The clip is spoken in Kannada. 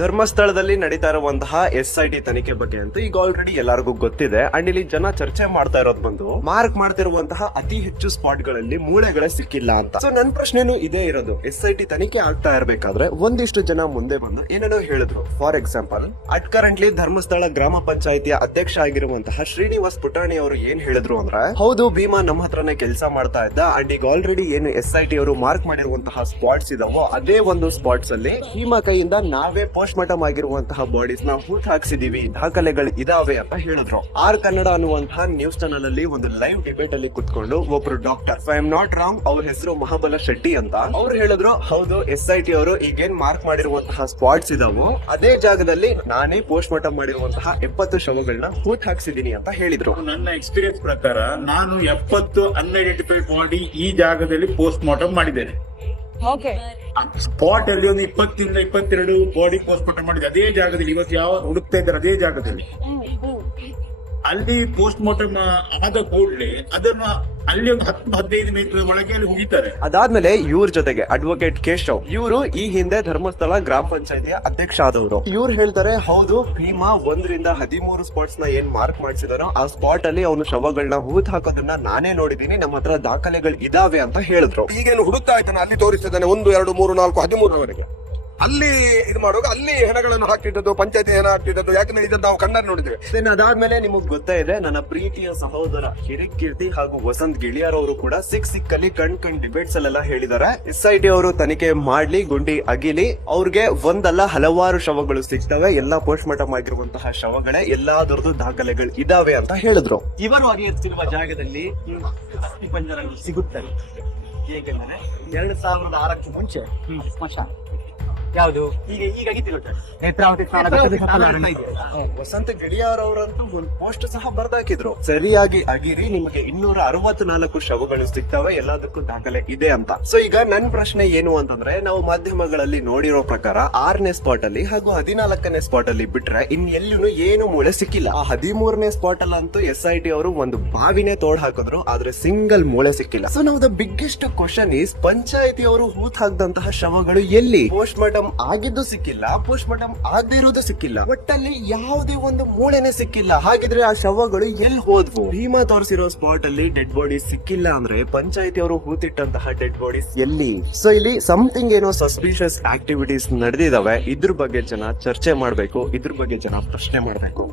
ಧರ್ಮಸ್ಥಳದಲ್ಲಿ ನಡೀತಾ ಇರುವಂತಹ SIT ತನಿಖೆ ಬಗ್ಗೆ ಅಂತ ಈಗ ಆಲ್ರೆಡಿ ಎಲ್ಲರಿಗೂ ಗೊತ್ತಿದೆ. ಅಂಡ್ ಇಲ್ಲಿ ಜನ ಚರ್ಚೆ ಮಾಡ್ತಾ ಇರೋದು ಬಂದು ಮಾರ್ಕ್ ಮಾಡ್ತಿರುವಂತಹ ಅತಿ ಹೆಚ್ಚು ಸ್ಪಾಟ್ ಗಳಲ್ಲಿ ಮೂಳೆಗಳೇ ಸಿಕ್ಕಿಲ್ಲ ಅಂತ. ಸೊ ನನ್ ಪ್ರಶ್ನೆನೂ ಇದೇ ಇರೋದು, SIT ತನಿಖೆ ಆಗ್ತಾ ಇರ್ಬೇಕಾದ್ರೆ ಒಂದಿಷ್ಟು ಜನ ಮುಂದೆ ಬಂದು ಏನೇನೋ ಹೇಳಿದ್ರು. For example at currently Dharmasthala ಗ್ರಾಮ ಪಂಚಾಯಿತಿಯ ಅಧ್ಯಕ್ಷ ಆಗಿರುವಂತಹ ಶ್ರೀನಿವಾಸ್ ಪುಟಾಣಿ ಅವರು ಏನ್ ಹೇಳಿದ್ರು ಅಂದ್ರೆ, ಹೌದು ಭೀಮಾ ನಮ್ಮ ಹತ್ರನೇ ಕೆಲಸ ಮಾಡ್ತಾ ಇದ್ದ. ಅಂಡ್ ಈಗ ಆಲ್ರೆಡಿ ಏನು SIT ಅವರು ಮಾರ್ಕ್ ಮಾಡಿರುವಂತಹ ಸ್ಪಾಟ್ಸ್ ಇದಾವೋ ಅದೇ ಒಂದು ಸ್ಪಾಟ್ಸ್ ಅಲ್ಲಿ ಭೀಮಾ ಕೈಯಿಂದ ನಾವೇ ಪೋಸ್ಟ್ ಮಾರ್ಟಮ್ ಆಗಿರುವಂತಹ ಬಾಡೀಸ್ ನ ಹೂತ್ ಹಾಕ್ಸಿದೀವಿ, ದಾಖಲೆಗಳು ಇದಾವೆ ಅಂತ ಹೇಳಿದ್ರು. ಆರ್ ಕನ್ನಡ ಅನ್ನುವಂತಹ ನ್ಯೂಸ್ ಚಾನಲ್ ಅಲ್ಲಿ ಒಂದು ಲೈವ್ ಡಿಬೇಟ್ ಅಲ್ಲಿ ಕುತ್ಕೊಂಡು ಒಬ್ರು doctor, I am not wrong, ಅವ್ರ ಹೆಸರು ಮಹಾಬಲ ಶೆಟ್ಟಿ ಅಂತ, ಅವ್ರು ಹೇಳಿದ್ರು ಹೌದು SIT ಅವರು ಈಗೇನ್ ಮಾರ್ಕ್ ಮಾಡಿರುವಂತಹ ಸ್ಪಾಟ್ಸ್ ಇದಾವೋ ಅದೇ ಜಾಗದಲ್ಲಿ ನಾನೇ ಪೋಸ್ಟ್ ಮಾರ್ಟಮ್ ಮಾಡಿರುವಂತಹ 70 ಶವಗಳನ್ನ ಹೂತ್ ಹಾಕ್ಸಿದೀನಿ ಅಂತ ಹೇಳಿದ್ರು. ನನ್ನ ಎಕ್ಸ್ಪೀರಿಯನ್ಸ್ ಪ್ರಕಾರ ನಾನು 70 ಅನ್ಐಡೆಂಟಿಫೈಡ್ ಬಾಡಿ ಈ ಜಾಗದಲ್ಲಿ ಪೋಸ್ಟ್ ಮಾರ್ಟಮ್ ಮಾಡಿದ್ದೇನೆ. ಸ್ಪಾಟ್ ಅಲ್ಲಿ ಒಂದು 20 ಇಂದ 22 ಬಾಡಿ ಪೋಸ್ಟ್ ಮಾರ್ಟಮ್ ಮಾಡಿದೆ ಅದೇ ಜಾಗದಲ್ಲಿ. ಇವತ್ತು ಯಾವ ಹುಡುಕ್ತಾ ಇದ್ದಾರೆ ಅದೇ ಜಾಗದಲ್ಲಿ. ಅಲ್ಲಿ ಪೋಸ್ಟ್ ಮಾರ್ಟಮ್ ಆದ ಕೂಡಲೇ ಅದನ್ನ ಅಲ್ಲಿ ಒಂದು 10-15 ಮೀಟರ್ ಒಳಗೆ ಅಲ್ಲಿ ಹುಗಿತಾರೆ. ಅದಾದ್ಮೇಲೆ ಇವ್ರ ಜೊತೆಗೆ ಅಡ್ವೊಕೇಟ್ ಕೇಶವ್, ಇವರು ಈ ಹಿಂದೆ ಧರ್ಮಸ್ಥಳ ಗ್ರಾಮ ಪಂಚಾಯತಿಯ ಅಧ್ಯಕ್ಷ ಆದವರು. ಇವ್ರು ಹೇಳ್ತಾರೆ ಹೌದು ಭೀಮಾ 1 ರಿಂದ 13 ಸ್ಪಾಟ್ಸ್ ನ ಏನ್ ಮಾರ್ಕ್ ಮಾಡಿಸಿದಾರೋ ಆ ಸ್ಪಾಟ್ ಅಲ್ಲಿ ಅವನು ಶವಗಳನ್ನ ಹೂತ್ ಹಾಕೋದನ್ನ ನಾನೇ ನೋಡಿದೀನಿ, ನಮ್ಮ ಹತ್ರ ದಾಖಲೆಗಳು ಇದಾವೆ ಅಂತ ಹೇಳಿದ್ರು. ಈಗೇನು ಹುಡುಕ್ತಾ ಇದ್ದಾನೆ, ಅಲ್ಲಿ ತೋರಿಸ್ತಿದ್ದಾನೆ 1, 2, 3, 4, 13ರವರೆಗೆ ಅಲ್ಲಿ ಇದು ಮಾಡುವಾಗ ಅಲ್ಲಿ ಹೆಣಗಳನ್ನು ಹಾಕಿದ್ದದ್ದು, ಪಂಚಾಯತಿ ಹೆಣ ಹಾಕಿದ್ದದ್ದು, ಯಾಕಂದ್ರೆ ಇದನ್ನು ನಾವು ಕಣ್ಣಾರೆ ನೋಡಿದ್ದೇವೆ. ಅದಾದ್ಮೇಲೆ ನಿಮಗ್ ಗೊತ್ತಾ ಇದೆ, ನನ್ನ ಪ್ರೀತಿಯ ಸಹೋದರ ಹಿರೇಕೀರ್ತಿ ಹಾಗೂ ವಸಂತ್ ಗಿಳಿಯಾರ್ ಅವರು ಕೂಡ ಸಿಕ್ಕಲ್ಲಿ ಕಣ್ ಡಿಬೇಟ್ಸ್ ಅಲ್ಲೆಲ್ಲ ಹೇಳಿದ್ದಾರೆ SIT ಅವರು ತನಿಖೆ ಮಾಡ್ಲಿ, ಗುಂಡಿ ಅಗಿಲಿ, ಅವ್ರಿಗೆ ಒಂದಲ್ಲ ಹಲವಾರು ಶವಗಳು ಸಿಗ್ತವೆ, ಎಲ್ಲಾ ಪೋಸ್ಟ್ ಮಾರ್ಟಮ್ ಆಗಿರುವಂತಹ ಶವಗಳೇ, ಎಲ್ಲಾದ್ರದ್ದು ದಾಖಲೆಗಳು ಇದಾವೆ ಅಂತ ಹೇಳಿದ್ರು. ಇವರು ಅಗೆಯುತ್ತಿರುವ ಜಾಗದಲ್ಲಿ ಅಸ್ಥಿಪಂಜರಗಳು ಸಿಗುತ್ತವೆ. ಹೇಗೆಂದರೆ 2006ಕ್ಕೆ ಮುಂಚೆ ಸ್ಮಶಾನ ಯಾವುದು ಈಗ ಅಗಿತಿರುತ್ತೆ ನೇತ್ರಾವತಿ ವಸಂತ ಗಿಳಿಯಾರ್ ಅವರಂತೂ ಒಂದು ಪೋಸ್ಟ್ ಸಹ ಬರ್ದಾಕಿದ್ರು, ಸರಿಯಾಗಿ ಅಗಿರಿ ನಿಮಗೆ 264 ಶವಗಳು ಸಿಗ್ತವೆ, ಎಲ್ಲದಕ್ಕೂ ದಾಖಲೆ ಇದೆ ಅಂತ. ಸೊ ಈಗ ನನ್ ಪ್ರಶ್ನೆ ಏನು ಅಂತಂದ್ರೆ, ನಾವು ಮಾಧ್ಯಮಗಳಲ್ಲಿ ನೋಡಿರೋ ಪ್ರಕಾರ 6ನೇ ಸ್ಪಾಟ್ ಅಲ್ಲಿ ಹಾಗೂ 14ನೇ ಸ್ಪಾಟ್ ಅಲ್ಲಿ ಬಿಟ್ರೆ ಎಲ್ಲೂ ಏನು ಮೂಳೆ ಸಿಕ್ಕಿಲ್ಲ. ಆ 13ನೇ ಸ್ಪಾಟ್ ಅಲ್ಲಂತೂ SIT ಅವರು ಒಂದು ಬಾವಿನೇ ತೋಡ್ ಹಾಕಿದ್ರು, ಆದ್ರೆ ಸಿಂಗಲ್ ಮೂಳೆ ಸಿಕ್ಕಿಲ್ಲ. ಸೊ ನಾವು ದ ಬಿಗ್ಗೆಸ್ಟ್ ಕ್ವಶನ್ ಈಸ್, ಪಂಚಾಯತಿ ಅವರು ಹೂತ್ ಹಾಕ್ದಂತಹ ಶವಗಳು ಎಲ್ಲಿ? ಪೋಸ್ಟ್ ಮಾರ್ಟಮ್ ಆಗಿದ್ದು ಸಿಕ್ಕಿಲ್ಲ, ಪೋಸ್ಟ್ ಮಾರ್ಟಮ್ ಆಗದೆ ಇರೋದು ಸಿಕ್ಕಿಲ್ಲ, ಒಟ್ಟಲ್ಲಿ ಯಾವುದೇ ಒಂದು ಮೂಳೆನೆ ಸಿಕ್ಕಿಲ್ಲ. ಹಾಗಿದ್ರೆ ಆ ಶವಗಳು ಎಲ್ಲಿ ಹೋದ್ವು? ಭೀಮಾ ತೋರಿಸಿರೋ ಸ್ಪಾಟ್ ಅಲ್ಲಿ ಡೆಡ್ ಬಾಡೀಸ್ ಸಿಕ್ಕಿಲ್ಲ ಅಂದ್ರೆ ಪಂಚಾಯತಿ ಅವರು ಹೂತಿಟ್ಟಂತಹ ಡೆಡ್ ಬಾಡೀಸ್ ಎಲ್ಲಿ? ಸೊ ಇಲ್ಲಿ ಸಮಥಿಂಗ್ ಏನೋ ಸಸ್ಪಿಷಿಯಸ್ ಆಕ್ಟಿವಿಟೀಸ್ ನಡೆದಿದಾವೆ. ಇದ್ರ ಬಗ್ಗೆ ಜನ ಚರ್ಚೆ ಮಾಡ್ಬೇಕು, ಇದ್ರ ಬಗ್ಗೆ ಜನ ಪ್ರಶ್ನೆ ಮಾಡ್ಬೇಕು.